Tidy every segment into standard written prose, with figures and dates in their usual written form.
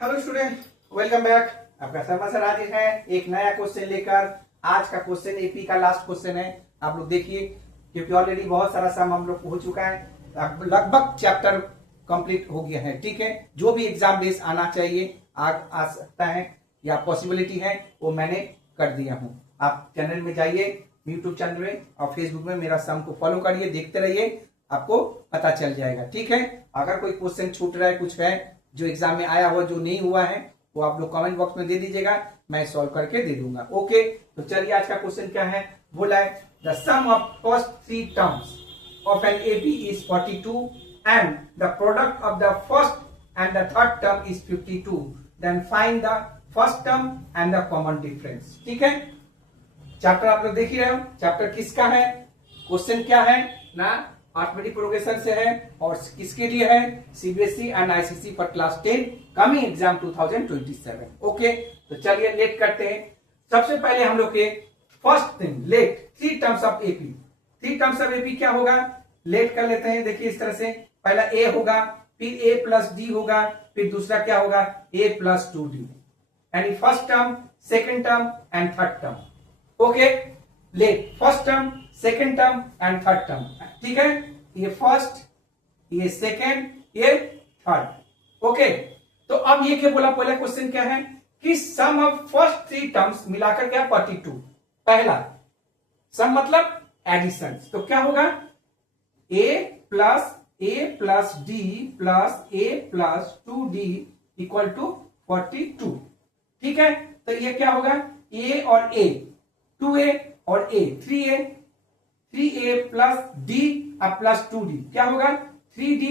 Hello student, welcome back. आपका Sharma sir आज है एक नया क्वेश्चन लेकर। आज का क्वेश्चन एपी का लास्ट क्वेश्चन है। आप लोग देखिए, क्योंकि ऑलरेडी बहुत सारा सम हम लोग हो चुका है, लगभग चैप्टर कंप्लीट हो गया है। ठीक है, जो भी एग्जाम बेस आना चाहिए आ सकता है या पॉसिबिलिटी है वो मैंने कर दिया हूँ। आप चैनल में जाइए, यूट्यूब चैनल में और फेसबुक में मेरा सम को फॉलो करिए, देखते रहिए, आपको पता चल जाएगा। ठीक है, अगर कोई क्वेश्चन छूट रहा है, कुछ है जो एग्जाम में आया हुआ जो नहीं हुआ है, वो आप लोग कमेंट बॉक्स में दे दीजिएगा, मैं सॉल्व करके दे दूंगा। ओके, तो चलिए आज का क्वेश्चन क्या है। बोला है the sum of first three terms of an AP is 42 and the product of the first and the third term is 52, then find the first term and the common difference. ठीक है, chapter आप लोग देख ही रहे हो। Chapter किसका है, question क्या है ना, अर्थमेटिक प्रोग्रेशन से है और किसके लिए है, CBSE and ICSE for class 10 coming exam 2027। Okay, तो चलिए लेट करते हैं। सबसे पहले हम लोग के first thing, late three terms of AP. Three terms of AP क्या होगा, लेट कर लेते हैं। देखिए इस तरह से, पहला ए होगा, फिर ए प्लस डी होगा, फिर दूसरा क्या होगा, ए प्लस 2d, यानी first term, second term and third term. Okay, let first term, second term and third term. ठीक है, ये फर्स्ट, ये सेकेंड, ये थर्ड। ओके, तो अब ये क्या बोला, पहला क्वेश्चन क्या है कि सम ऑफ फर्स्ट थ्री टर्म्स मिलाकर क्या 42। पहला सम मतलब एडिशन, तो क्या होगा, A plus D plus A plus 2d equal to 42। ठीक है, तो ये क्या होगा, ए और ए, 2a और a, 3a प्लस d और प्लस 2d क्या होगा, 3d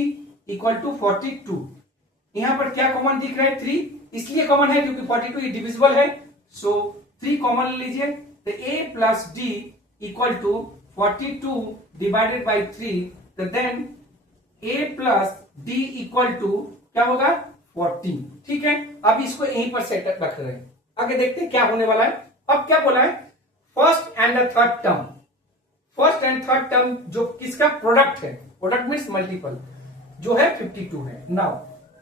इक्वल टू 42। यहां पर क्या कॉमन दिख रहा है, 3, इसलिए कॉमन है क्योंकि 42 डिविजिबल है, सो 3 कॉमन लीजिए। तो a plus d equal to 42 divided by 3, तो then a plus d equal to क्या होगा, 14। ठीक है, अब इसको यहीं पर सेट रख रहे हैं, आगे देखते हैं क्या होने वाला है। अब क्या बोला है, first and the third term, first and third term जो किसका प्रोडक्ट है, प्रोडक्ट मीन्स मल्टीपल, जो है 52 है। नाउ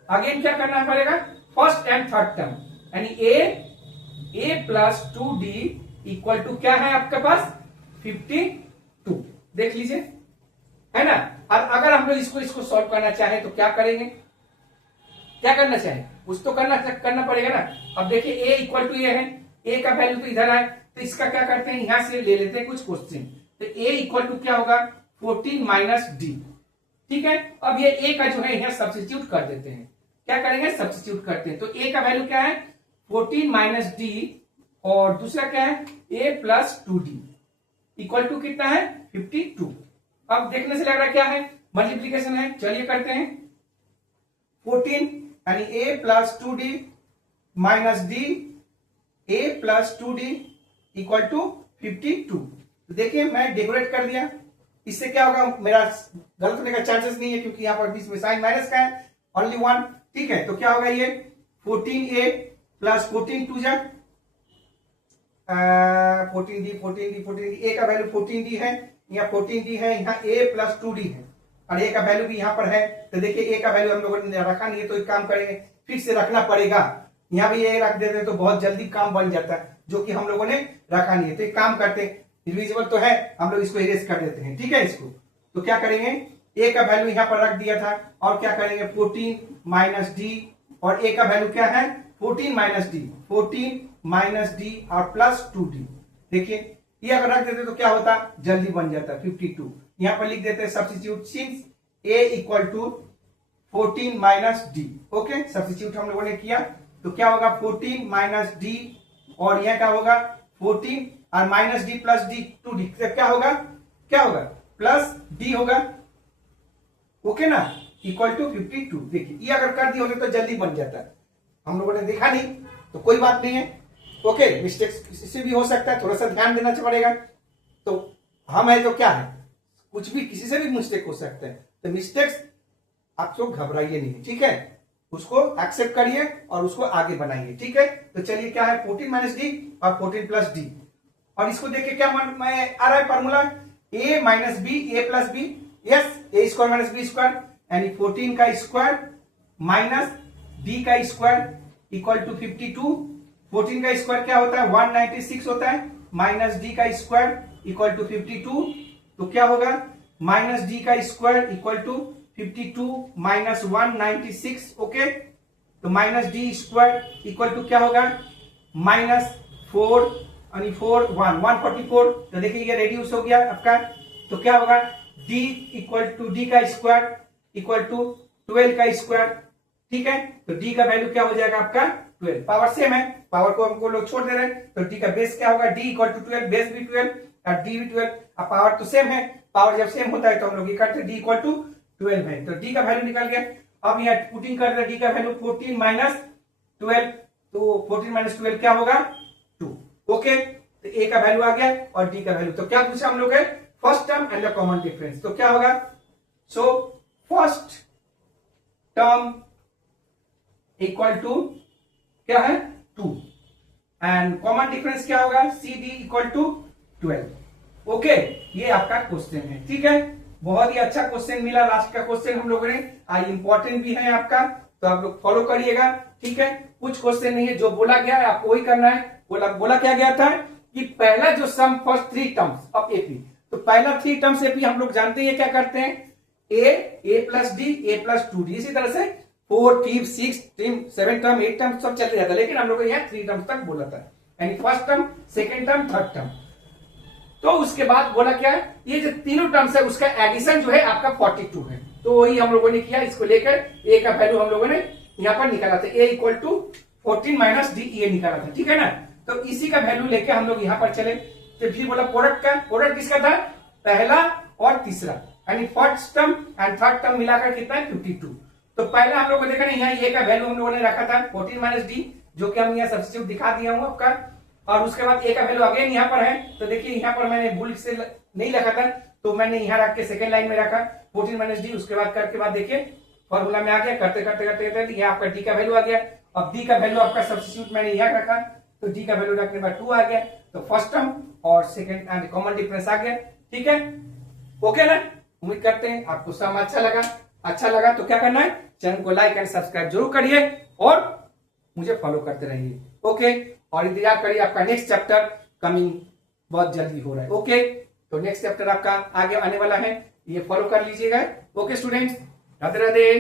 अगेन क्या करना पड़ेगा, फर्स्ट एंड थर्ड टर्म, यानी ए प्लस 2d इक्वल टू क्या है आपके पास, 52। देख लीजिए, है ना। और अगर हम लोग इसको सॉल्व करना चाहें तो क्या करेंगे, क्या करना चाहें, कुछ तो करना पड़ेगा ना। अब देखिए a इक्वल टू ए है, a का वैल्यू तो इधर है, तो इसका क्या करते हैं, यहां से ले लेते हैं कुछ क्वेश्चन। तो a इक्वल टू क्या होगा, 14 माइनस डी। ठीक है, अब ये a का जो है यहां सब्स्टिट्यूट कर देते हैं। क्या करेंगे, सब्स्टिट्यूट करते हैं। तो a का वैल्यू क्या है, 14 माइनस डी, और दूसरा क्या है, a plus 2d equal to कितना है, 52। अब देखने से लग रहा क्या है, मल्टीप्लीकेशन है, चलिए करते हैं। 14 यानी a plus 2d minus d, a plus 2d equal to 52। तो देखिए मैं डेकोरेट कर दिया, इससे क्या होगा, मेरा गलत होने का चांसेस नहीं है क्योंकि यहां पर बीच में साइन माइनस का है, ओनली 1। ठीक है, तो क्या होगा, ये 14a प्लस 14 जा 14d, a का वैल्यू 14d है, यहाँ 14d है, यहाँ a प्लस 2d है, और a का वैल्यू भी यहां पर है। तो देखिए a का वैल्यू हम लोगों ने रखा नहीं है, तो एक काम करेंगे, फिर से रखना पड़ेगा। यहाँ भी a रख देते तो बहुत जल्दी काम बन जाता है, जो कि हम लोगों ने रखा नहीं है। तो एक काम करते हैं, डिविजिबल तो है, हम लोग इसको इरेज कर देते हैं। ठीक है, इसको तो क्या करेंगे, a का वैल्यू यहां पर रख दिया था, और क्या करेंगे, 14 माइनस डी, और a का वैल्यू क्या है, 14 माइनस डी, 14 माइनस डी और प्लस 2d। देखिए ये अगर रख देते तो क्या होता, जल्दी बन जाता 52। यहां पर लिख देते हैं substitute since a equal to 14 minus d. Okay, substitute हम लोगों ने किया, तो क्या होगा, 14 माइनस डी, और यह क्या होगा, 14 और minus D plus D 2d, क्या होगा, प्लस डी होगा। ओके ना, इक्वल टू 52। देखिए ये अगर कर दिए होते तो जल्दी बन जाता, हम लोगों ने देखा नहीं तो कोई बात नहीं है। ओके, मिस्टेक्स किसी से भी हो सकता है, थोड़ा सा ध्यान देना पड़ेगा। तो हम है तो क्या है, कुछ भी किसी से भी मिस्टेक हो सकता है, तो मिस्टेक्स आप लोग घबराइए नहीं। ठीक है, उसको एक्सेप्ट करिए और उसको आगे बनाइए। ठीक है, तो चलिए क्या है, 14 माइनस डी और 14 प्लस डी, और इसको देखिए क्या मैं आ रहा है formula, a minus b, a plus b, yes, a square minus b square, यानी 14 का स्क्वायर माइनस डी का स्क्वायर इक्वल टू 52। 14 का स्क्वायर क्या होता है 196 होता है, माइनस डी का स्क्वायर इक्वल टू 52। तो क्या होगा माइनस डी का square equal to 52 minus 196। Okay, तो minus D square equal to क्या होगा माइनस 4 यानी 144। तो देखिए ये रेड्यूस हो गया आपका। तो क्या होगा d इक्वल टू डी का स्क्वायर इक्वल टू 12 का स्क्वायर। ठीक है, तो d का वैल्यू क्या हो जाएगा आपका 12। पावर सेम है, पावर को हमको लोग छोड़ दे रहे हैं, तो d का बेस क्या होगा d इक्वल टू 12, बेस भी 12 और d भी 12। अब पावर तो सेम है, पावर जब सेम होता है तो हम लोग ये करते हैं d इक्वल टू 12 है, तो d का वैल्यू निकल गया। अब यहाँ पुटिंग कर रहे d का वैल्यू 14 माइनस 12, तो 14 माइनस 12 क्या होगा 2। ओके, तो a का वैल्यू आ गया और d का वैल्यू। तो क्या पूछा हम लोग है first term and the common difference. तो क्या होगा so first term equal to क्या है 2 एंड कॉमन डिफरेंस क्या होगा see d equal to 12। Okay, ये आपका क्वेश्चन है। ठीक है, बहुत ही अच्छा क्वेश्चन मिला, लास्ट का क्वेश्चन हम लोगों ने, आज इंपॉर्टेंट भी है आपका, तो आप लोग फॉलो करिएगा। ठीक है, कुछ क्वेश्चन नहीं है, जो बोला गया है आपको वही करना है। बोला क्या गया था कि पहला जो सम फर्स्ट 3 टर्म्स ऑफ एपी, तो पहला 3 टर्म्स एपी हम लोग जानते हैं क्या करते हैं ए प्लस डी ए प्लस 2डी, इसी तरह से 4 5 6 7 टर्म 8 टर्म सब चलते जाता है, लेकिन हम लोग को यहाँ 3 टर्म्स तक बोला था, यानी first term second term third term. तो उसके बाद बोला क्या है ये जो तीनों टर्म्स है उसका एडिशन जो है आपका 42 है, तो वही हम लोगों ने किया। इसको लेकर ए का वैल्यू हम लोगों ने यहाँ पर निकाला था, A equal to 14 minus D A निकाला था। ठीक है ना, तो इसी का वैल्यू लेके हम लोग यहाँ पर चले। तो फिर बोला प्रोडक्ट का, प्रोडक्ट किसका था पहला और तीसरा, यानी first term and third term मिलाकर कितना है 52। तो पहला हम लोग को देखा ना यहाँ ए का वैल्यू हम लोगों ने रखा था 14 माइनस डी, जो कि हम यहाँ सब्स्टिट्यूट दिखा दिया हूँ आपका, और उसके बाद ए का वैल्यू अगेन यहाँ पर है। तो देखिए यहाँ पर मैंने भूल से नहीं रखा था, तो मैंने यहाँ रख के सेकंड लाइन में रखा 14 माइनस डी, उसके बाद करके बाद देखिए फॉर्मूला में आ गया, करते करते करते करते यहाँ आपका डी का वैल्यू आ गया। अब डी का वैल्यू आपका सब्स्टिट्यूट मैंने यहाँ रखा, तो डी का वैल्यू रखने के बाद 2 आ गया, तो फर्स्ट टर्म और सेकंड एंड कॉमन डिफरेंस आ गया। ठीक है, ओके ना, उम्मीद करते हैं आपको सम अच्छा लगा तो क्या करना है चैनल को लाइक एंड सब्सक्राइब जरूर करिए और मुझे फॉलो करते रहिए। ओके, और इंतजार करिए, आपका नेक्स्ट चैप्टर कमिंग बहुत जल्दी हो रहा है। ओके, तो नेक्स्ट चैप्टर आपका आगे आने वाला है, ये फॉलो कर लीजिएगा। Okay students, Radhe Radhe.